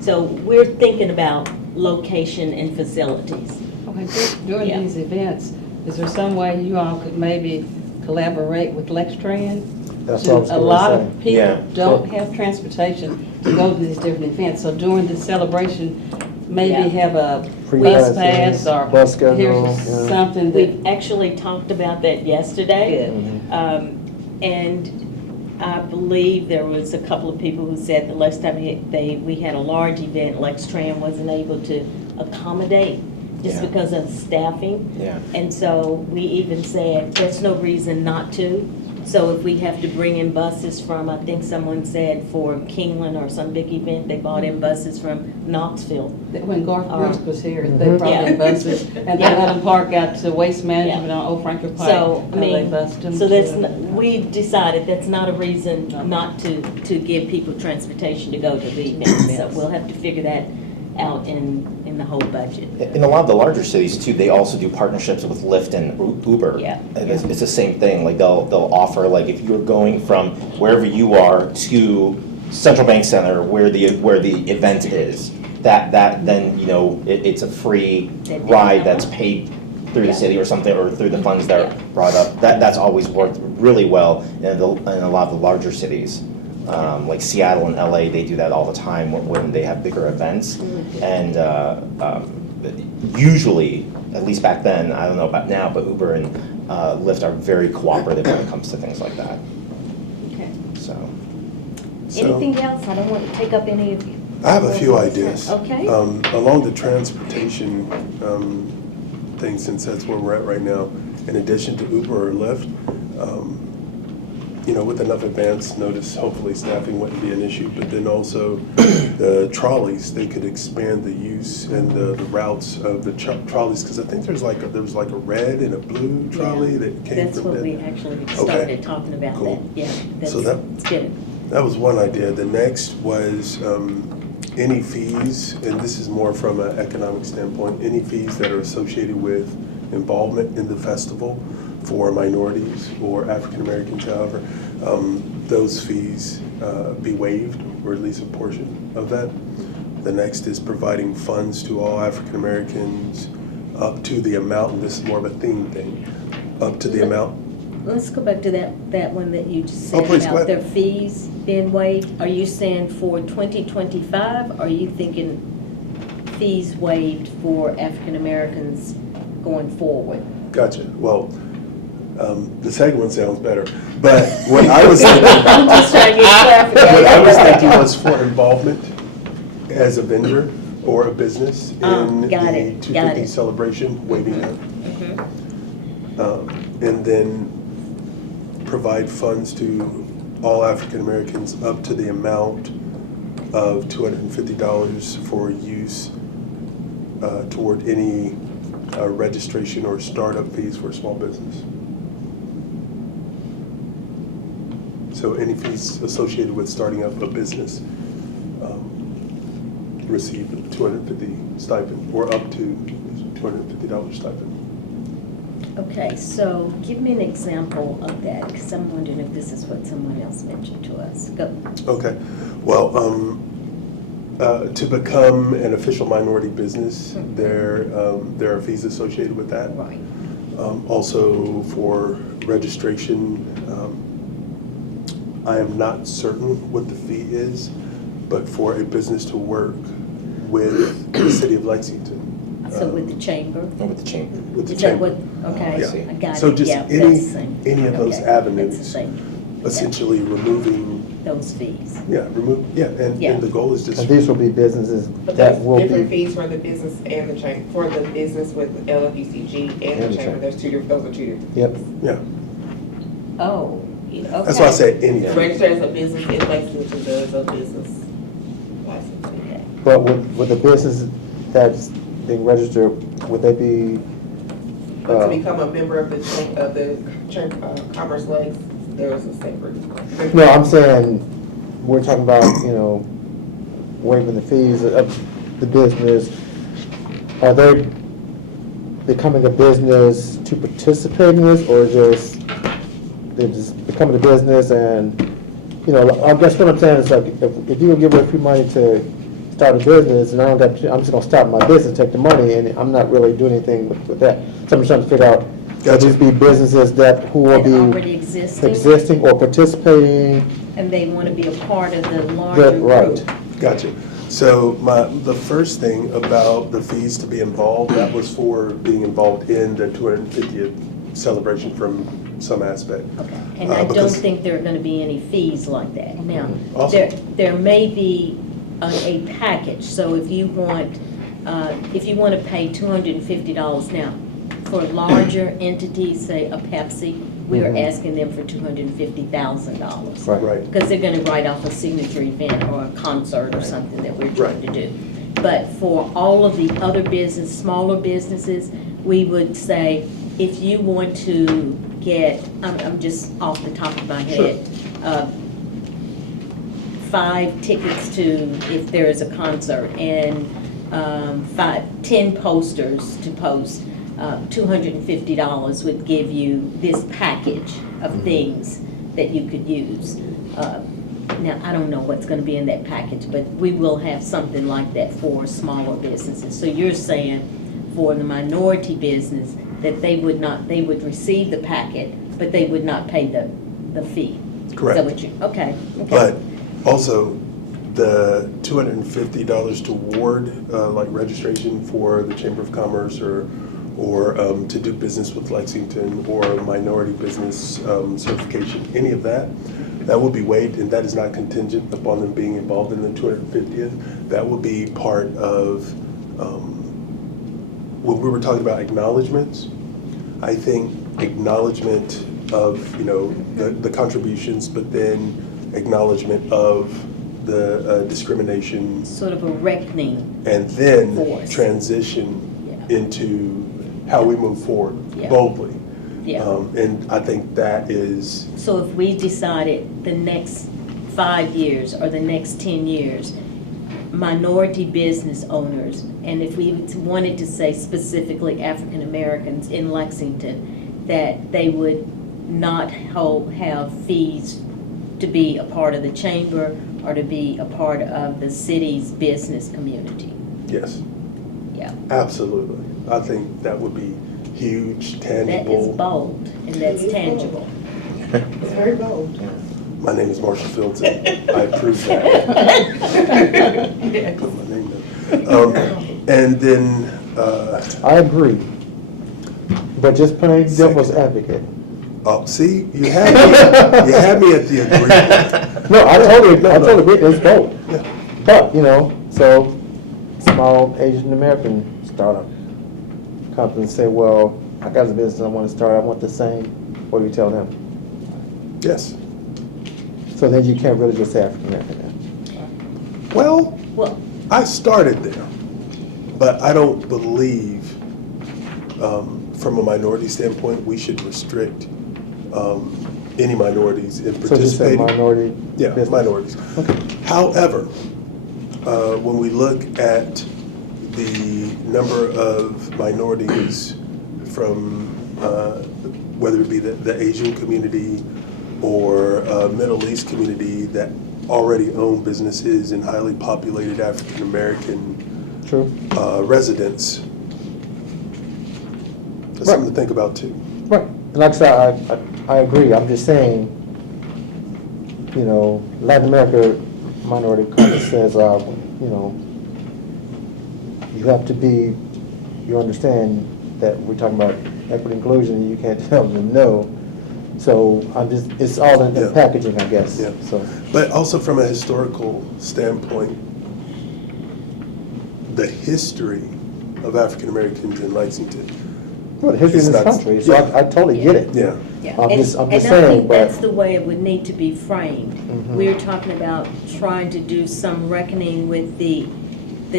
So we're thinking about location and facilities. Okay, during Yeah. these events, is there some way you all could maybe collaborate with Lexington? That's what I was A gonna lot say. of people Yeah. don't have transportation to go to these different events, so during the celebration, maybe Yeah. have a Free bus passes, pass or bus schedule, here's yeah. something that, We've actually talked about that yesterday. good. And I believe there was a couple of people who said the last time we had a large event, Lextran wasn't able to accommodate just Yeah. because of staffing. Yeah. And so we even said, there's no reason not to. So if we have to bring in buses from, I think someone said for Kingland or some big event, they bought in buses from Knoxville. When Garth Brooks was here, they Yeah. brought in buses, and they Yeah. let them park out to Waste Management on Old Frankfurt Pike. So, I and they mean, bused them so that's, to- we decided that's not a reason not to give people transportation to go to the event. So we'll have to figure that out in the whole budget. In a lot of the larger cities too, they also do partnerships with Lyft and Uber. Yeah. And it's the same thing, like they'll offer, like if you're going from wherever you are to Central Bank Center where the event is, that then, it's a free ride that's paid through the city or something, or through the funds that are brought up. That's always worked really well in a lot of the larger cities. Like Seattle and LA, they do that all the time when they have bigger events. And usually, at least back then, I don't know about now, but Uber and Lyft are very cooperative when it comes to things like that. Okay. So, Anything else? I don't want to take up any of you. I have a few ideas. Okay. Along the transportation thing, since that's where we're at right now, in addition to Uber or Lyft, with enough advance notice, hopefully staffing wouldn't be an issue, but then also the trolleys, they could expand the use and the routes of the trolleys, because I think there was like a red and a blue trolley that came That's from what we that. actually started talking about. Cool. That. Yeah, that's So it's good. That was one idea. The next was any fees, and this is more from an economic standpoint, any fees that are associated with involvement in the festival for minorities or African Americans, however, those fees be waived, or at least a portion of that. The next is providing funds to all African Americans up to the amount, and this is more of a theme thing, up to the amount. Let's go back to that one that you just Oh, said please, go about ahead. their fees being waived. Are you saying for 2025? Or are you thinking fees waived for African Americans going forward? Gotcha. Well, the second one sounds better, but what I was thinking, I'm just trying to get what I was clarification. thinking was for involvement as a vendor or a business in the got it, got 250 it. celebration, waiving that. Mhm. And then provide funds to all African Americans up to the amount of $250 for use toward any registration or startup fees for a small business. So any fees associated with starting up a business receive a $250 stipend or up to $250 stipend. Okay, so give me an example of that, because I'm wondering if this is what someone else mentioned to us. Go. Okay, well, to become an official minority business, there are fees associated with that. Right. Also for registration, I am not certain what the fee is, but for a business to work with the city of Lexington. So with the chamber? And with the chamber. With the Is that chamber. what, okay, Yeah. I got it. So just Yeah, any- that's the same. any of those Okay, avenues. that's the same. Essentially removing, Those fees. and the goal is just. And these will be businesses But that there's will different be, fees for the business and the chamber, for the business with LFECG and And the the chamber, chamber. there's two different, those are two different. yep. Yeah, Oh, okay. that's why I said any. To register as a business in Lexington does a business license. Okay. But with the business that's being registered, would they be, But to become a member of the Commerce Legs, there is a separate. no, I'm saying, we're talking about, waiving the fees of the business. Are they becoming a business to participate in this, or just, they're just becoming a business and, I guess what I'm saying is like, if you would give away free money to start a business, and I'm just gonna start my business, take the money, and I'm not really doing anything with that. So I'm just trying to figure out, will these be businesses who will And already be existing, existing or participating? and they want to be a part of the larger Right. group. Gotcha. So the first thing about the fees to be involved, that was for being involved in the 250th celebration from some aspect. Okay, and I don't Because- think there are going to be any fees like that. Now, Awesome. there may be a package, so if you want to pay $250 now, for larger entities, say a Pepsi, we are Mhm. asking them for $250,000. Right. Because they're going to write off a signature event or a concert or something that we're trying to do. But for all of the other smaller businesses, we would say, if you want to get, I'm just off the top of my head, 5 tickets to, if there is a concert, and 10 posters to post, $250 would give you this package of things that you could use. Now, I don't know what's going to be in that package, but we will have something like that for smaller businesses. So you're saying for the minority business that they would receive the packet, but they would not pay the fee? Correct. Is that what you, okay. But also, the $250 toward like registration for the Chamber of Commerce or to do business with Lexington or minority business certification, any of that, that will be waived, and that is not contingent upon them being involved in the 250th. That will be part of, when we were talking about acknowledgements, I think acknowledgement of, the contributions, but then acknowledgement of the discrimination, Sort of a reckoning. and then Force. transition Yeah. into how we move forward Yeah. boldly. Yeah. And I think that is, So if we decided the next 5 years or the next 10 years, minority business owners, and if we wanted to say specifically African Americans in Lexington, that they would not have fees to be a part of the chamber or to be a part of the city's business community. yes, Yeah, absolutely. I think that would be huge, that is tangible. bold and that's tangible. It's very bold. My name is Marshall Fields, and I approve that. Put my name down. And then, I agree. But just playing devil's advocate. see, you had me at the agreement. No, I totally agree, it's both. Yeah. But, so small Asian American startup comes and say, well, I got a business I want to start, I want the same. What do you tell them? Yes. So then you can't really just say African American then? Well, Well, I started there, but I don't believe, from a minority standpoint, we should restrict any minorities in So just say participating. minority? Yeah, business? minorities. Okay. However, when we look at the number of minorities from, whether it be the Asian community or Middle East community that already own businesses in highly populated African-American True. residents, that's something to think about too. Right. And like I said, I agree. I'm just saying, you know, Latin America Minority Caucus says, you know, you have to be, you understand that we're talking about equity inclusion, you can't tell them no. So I'm just, it's all in Yeah. packaging, I guess. Yeah. So, But also from a historical standpoint, the history of African Americans in Lexington. well, the history of It's this not- country, so yeah. I totally get it. Yeah. yeah. I'm And- just And I saying, think but- that's the way it would need to be framed. Mhm. We're talking about trying to do some reckoning with the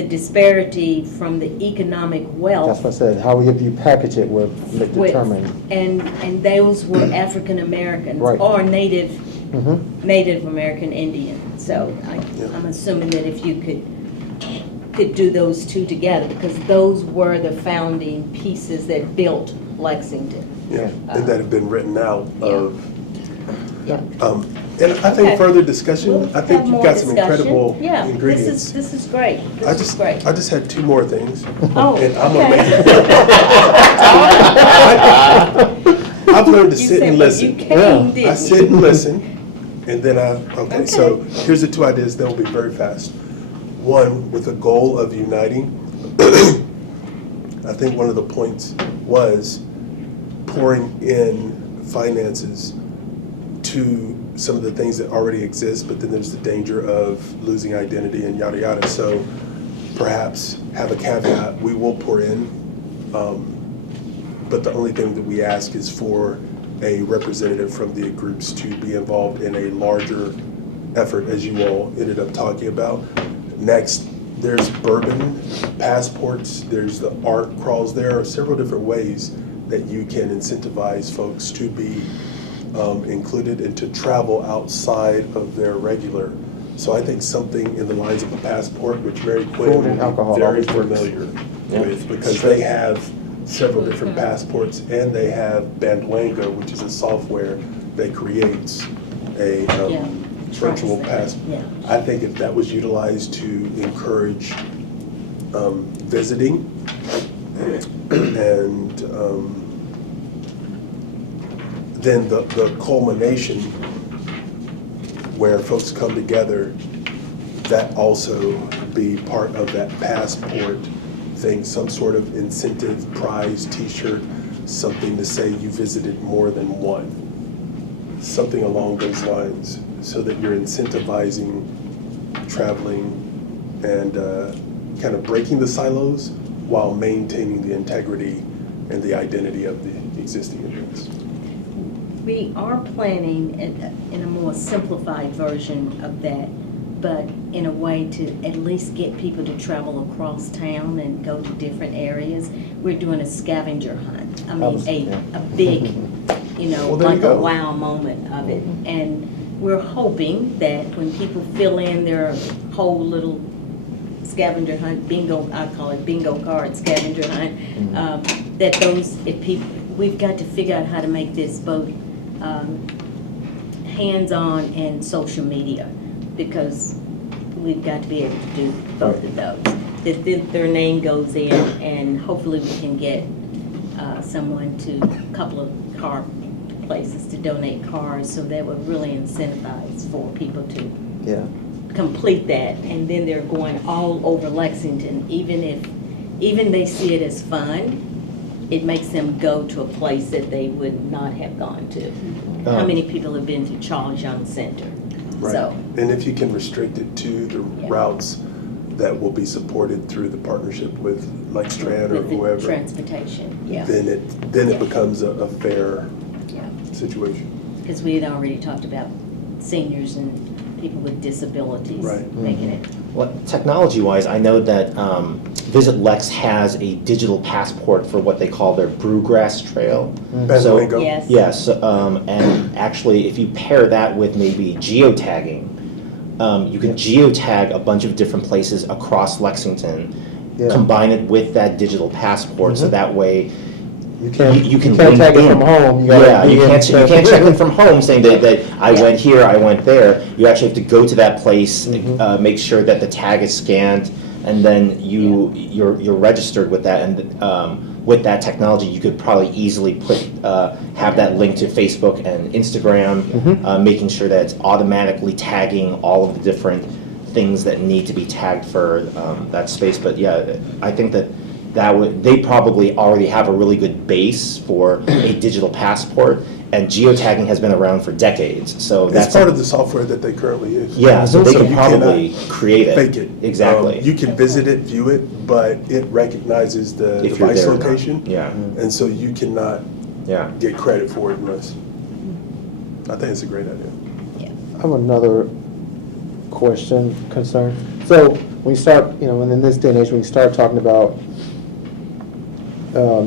disparity from the economic That's wealth. what I said, how if you package it will with- determine. And those were African Americans Right. or Native Mhm. American Indian. So Yeah. I'm assuming that if you could do those two together, because those were the founding pieces that built Lexington. Yeah, and that have been written out of. Yeah. And I think Okay. further discussion, We'll I think have you've more got some discussion. incredible Yeah, ingredients. this is great. I This is just, great. I just had two more things. Oh, And I'm okay. I've learned to You sit said and when listen. you came, didn't I sit and you? listen, and then okay, so here's the two ideas, they'll be very fast. One, with the goal of uniting, I think one of the points was pouring in finances to some of the things that already exist, but then there's the danger of losing identity and yada yada. So perhaps have a caveat, we will pour in, but the only thing that we ask is for a representative from the groups to be involved in a larger effort, as you all ended up talking about. Next, there's bourbon passports, there's the art crawls. There are several different ways that you can incentivize folks to be included and to travel outside of their regular. So I think something in the lines of a passport, which Mary Quinn Food and will alcohol be very always works. familiar Yeah. with, because they have several different passports, and they have Bandwango, which is a software that creates a Yeah. virtual Trust. pass. Yeah. I think if that was utilized to encourage visiting and then the culmination where folks come together, that also be part of that passport thing, some sort of incentive, prize, t-shirt, something to say you visited more than one. Something along those lines, so that you're incentivizing traveling and kind of breaking the silos while maintaining the integrity and the identity of the existing events. We are planning in a more simplified version of that, but in a way to at least get people to travel across town and go to different areas. We're doing a scavenger hunt. I mean, a big, Well, there you like a go. wow moment of it. And we're hoping that when people fill in their whole little scavenger hunt, bingo, I call it bingo card scavenger hunt, that those, if people, we've got to figure out how to make this both hands-on and social media, because we've got to be able to do both of those. That their name goes in, and hopefully we can get someone to a couple of car places to donate cars, so that would really incentivize for people to Yeah. complete that, and then they're going all over Lexington. Even they see it as fun, it makes them go to a place that they would not have gone to. How many people have been to Charles Young Center? Right. So, And if you can restrict it to the Yeah. routes that will be supported through the partnership with Lextran or with the whoever, transportation, yeah, then it Yeah. becomes a fair yeah. situation. Because we had already talked about seniors and people with disabilities Right. making it. Well, technology-wise, I know that Visit Lex has a digital passport for what they call their Brewgrass Trail. So, Banjo. Yes. yes, and actually, if you pair that with maybe geotagging, you could geotag a bunch of different places across Lexington, Yeah. combine it with that digital passport, so that way You can't, you can can't link tag it in. from home. You gotta Yeah, be you in can't check in from home saying that I Yeah. went here, I went there. You actually have to go to that place, Mm-hmm. make sure that the tag is scanned, and then you're registered with that. And with that technology, you could probably easily have that link to Facebook and Instagram, Mm-hmm. making sure that it's automatically tagging all of the different things that need to be tagged for that space. But yeah, I think that they probably already have a really good base for a digital passport, and geotagging has been around for decades, so that's It's part of the software that they currently use. yeah, so they can you probably cannot create it. Fake it. Exactly. You can visit it, view it, but it recognizes the If you're device there or not. location. Yeah, And so you cannot yeah. get credit for it unless, I think it's a great idea. I have another question, concern. So when you start, and in this day and age, when you start talking about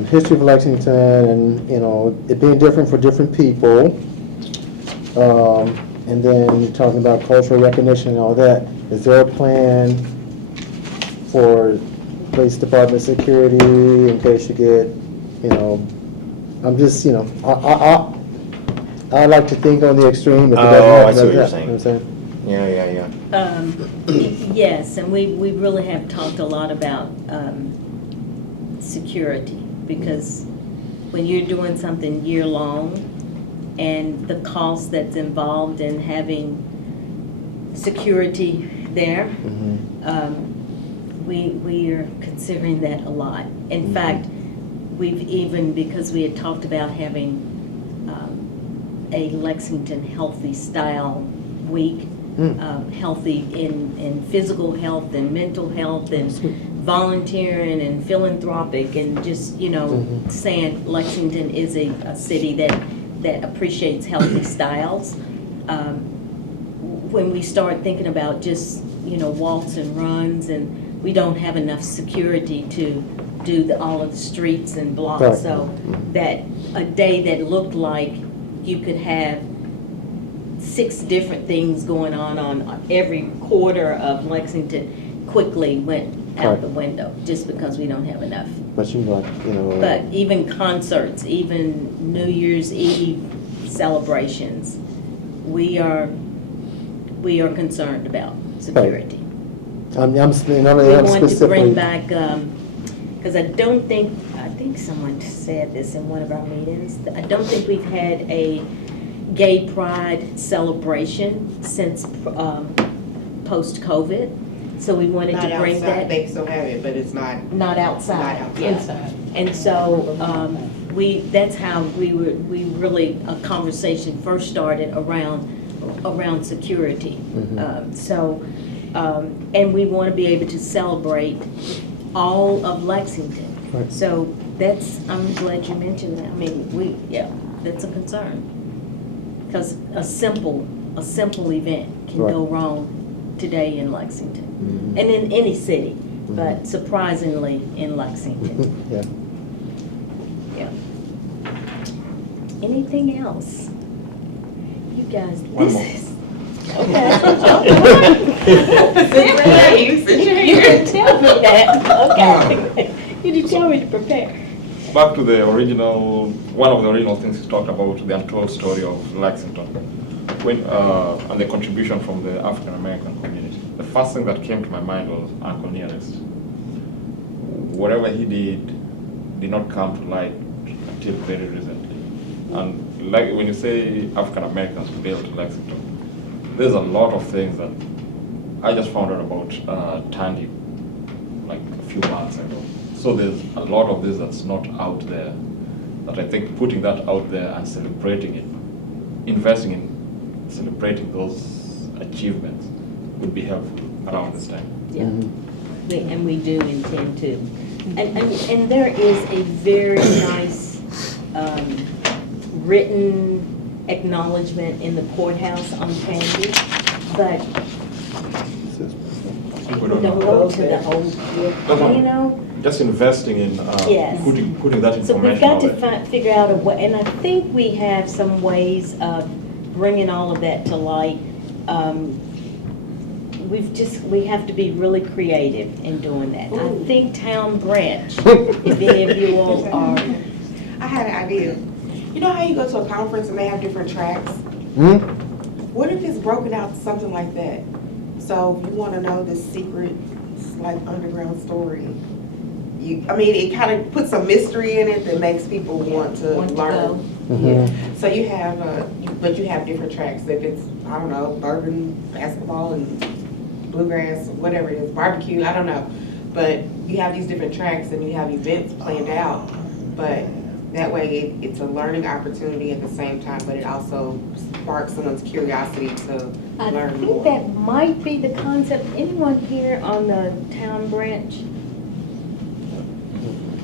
history of Lexington and, it being different for different people, and then you're talking about cultural recognition and all that, is there a plan for police department security in case you get, I'm just, I like to think on the extreme. If it doesn't Oh, happen, I see what it you're doesn't happen, saying. Yeah. Yes, and we really have talked a lot about security, because when you're doing something year-long and the cost that's involved in having security there, we are considering that a lot. In fact, we've even, because we had talked about having a Lexington Healthy Style Week, healthy in physical health and mental health and volunteering and philanthropic, and just, saying Lexington is a city that appreciates healthy styles. When we start thinking about just, walks and runs, and we don't have enough security to do all of the streets and blocks. Right. So that a day that looked like you could have 6 different things going on every quarter of Lexington quickly went out Right. the window, just because we don't have enough. But you like, But even concerts, even New Year's Eve celebrations, we are concerned about security. I'm We want to specifically. bring back, because I think someone said this in one of our meetings, I don't think we've had a gay pride celebration since post-COVID, so we wanted Not to bring outside, that. they still have it, but it's not. Not outside. Not outside. Yeah. Inside. And so, that's how we really, a conversation first started around security. And we want to be able to celebrate all of Lexington. Right. So I'm glad you mentioned that. I mean, that's a concern. Because a simple event can go Right. wrong today in Lexington. And in any city, but surprisingly in Lexington. Yeah. Yeah. Anything else? You guys, One this more. is. Okay. You sit your You hand. didn't tell me that. Okay. You didn't tell me to prepare. Back to the one of the original things you talked about, the untold story of Lexington, and the contribution from the African American community. The first thing that came to my mind was Uncle Nearest. Whatever he did not come to light until very recently. And like when you say African Americans built Lexington, there's a lot of things that I just found out about Tandy like a few months ago. So there's a lot of this that's not out there, that I think putting that out there and celebrating it, investing in celebrating those achievements would be helpful around this time. Yeah. And we do intend to. And there is a very nice written acknowledgement in the courthouse on Tandy, but We don't don't know. go to the whole, you know? Just investing in Yes. putting that So we've information got out to there. figure out a way, and I think we have some ways of bringing all of that to light. We have to be really creative in doing that. I think Town Branch, if any of you all are, I had an idea. You know how you go to a conference and they have different tracks? Hmm? What if it's broken out something like that? So if you want to know the secret, like underground story, I mean, it kind of puts some mystery in it that makes people want to Want to learn. go. Yeah. So you have, but you have different tracks. If it's, I don't know, bourbon, basketball, and bluegrass, whatever it is, barbecue, I don't know. But you have these different tracks and you have events planned out. But that way it's a learning opportunity at the same time, but it also sparks someone's curiosity to I learn think more. that might be the concept. Anyone here on the Town Branch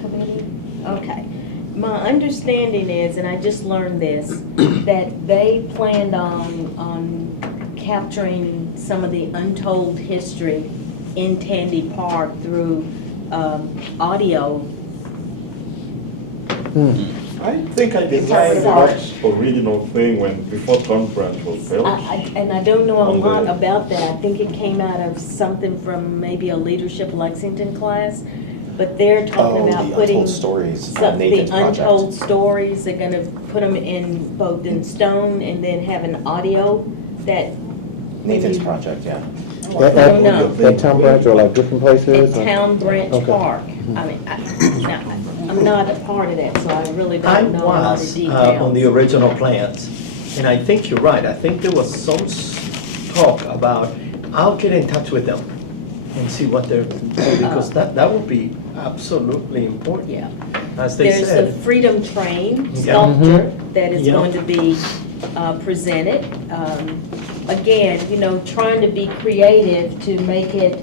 committee? Okay. My understanding is, and I just learned this, that they planned on capturing some of the untold history in Tandy Park through audio. I think I designed that original thing before Town Branch was built. And I don't know a On lot the- about that. I think it came out of something from maybe a Leadership Lexington class, but they're talking Oh, about the putting Untold Stories, some, the Nathan's project. untold stories. They're gonna put them in both in stone and then have an audio that. Nathan's project, yeah. I don't know. That Town Branch or like different places? At or- Town Branch Okay. Park. I mean, I'm not a part of that, so I really I don't know a lot of was details. on the original plans, and I think you're right. I think there was some talk about, I'll get in touch with them and see what they're, because that would be absolutely important. Yeah. As they There's a said. Freedom Train Yeah. sculpture that is Yeah. going to be presented. Again, you know, trying to be creative to make it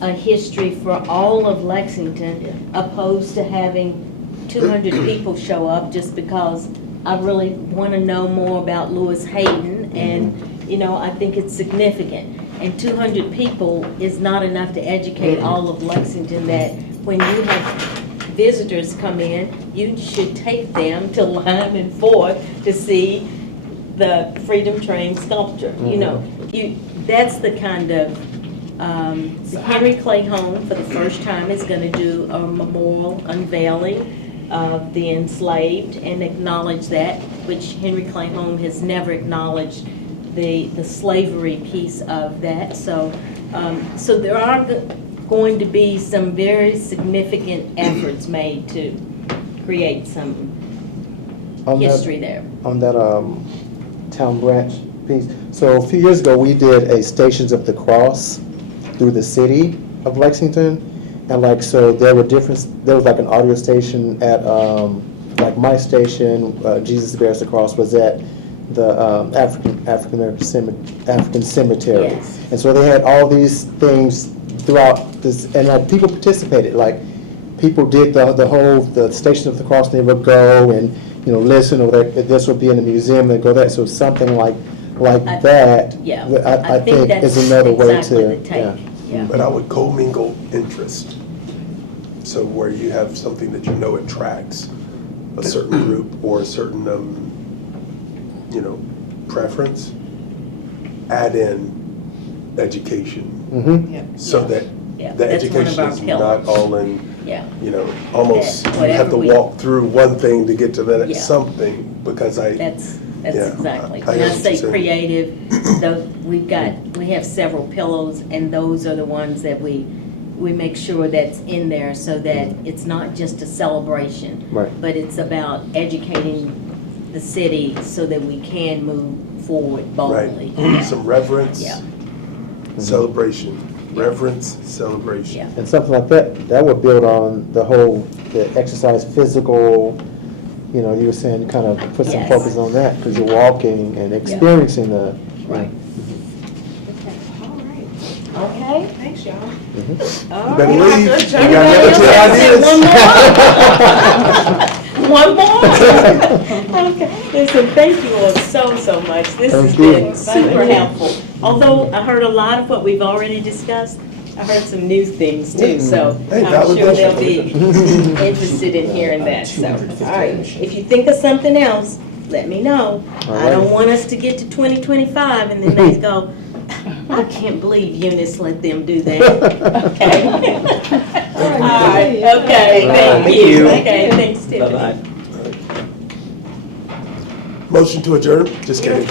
a history for all of Lexington, opposed to having 200 people show up just because I really want to know more about Lewis Hayden, and, you know, I think it's significant. And 200 people is not enough to educate all of Lexington, that when you have visitors come in, you should take them to Lime and Ford to see the Freedom Train sculpture. You know, that's the kind of, Henry Clay Home for the first time is going to do a memorial unveiling of the enslaved and acknowledge that, which Henry Clay Home has never acknowledged the slavery piece of that. So, so there are going to be some very significant efforts made to create some On that- history there. On that Town Branch piece. So a few years ago, we did a Stations of the Cross through the city of Lexington. And like, so there was like an audio station at, like my station, Jesus Bears the Cross, was at the African Cemetery. Yes. And so they had all these things throughout this, and like people participated, like people did the Station of the Cross, they would go and, you know, listen, or this would be in the museum, they go there, so something like that. Yeah, I think that's is another way exactly to, the take. Yeah. But I would commingle interest. So where you have something that you know attracts a certain group or a certain, you know, preference, add in education. Mhm. Yeah. So that Yeah, the that's one of education our is pillars. not all in, Yeah. you know, almost, That you have to whatever we- walk through one thing to get to the Yeah. next something, because That's Yeah, exactly. I When I hear what say you're saying. creative, we have several pillows, and those are the ones that we make sure that's in there, so that it's not just a celebration. Right. But it's about educating the city so that we can move forward boldly. right, some reverence, Yeah. celebration, reverence, celebration. Yeah. And something like that would build on the exercise, physical, you know, you were saying, kind of put some Yes. focus on that, because you're walking and experiencing the. Right. All right. Okay? Thanks, y'all. All Better right. leave. You Anybody gotta else get your have ideas. One more? One more? Okay, listen, thank you all so much. This has Thank you. been super helpful. Although I heard a lot of what we've already discussed, I heard some new things too, so Hey, I'm sure they'll validation. be interested in hearing that, so. 250 All right, admission. if you think of something else, let me know. I don't want us to get to 2025 and then they go, I can't believe Eunice let them do that. Okay. All right, okay, thank you. Okay, thanks, Tiffany. Bye-bye. Motion to adjourn? Just kidding.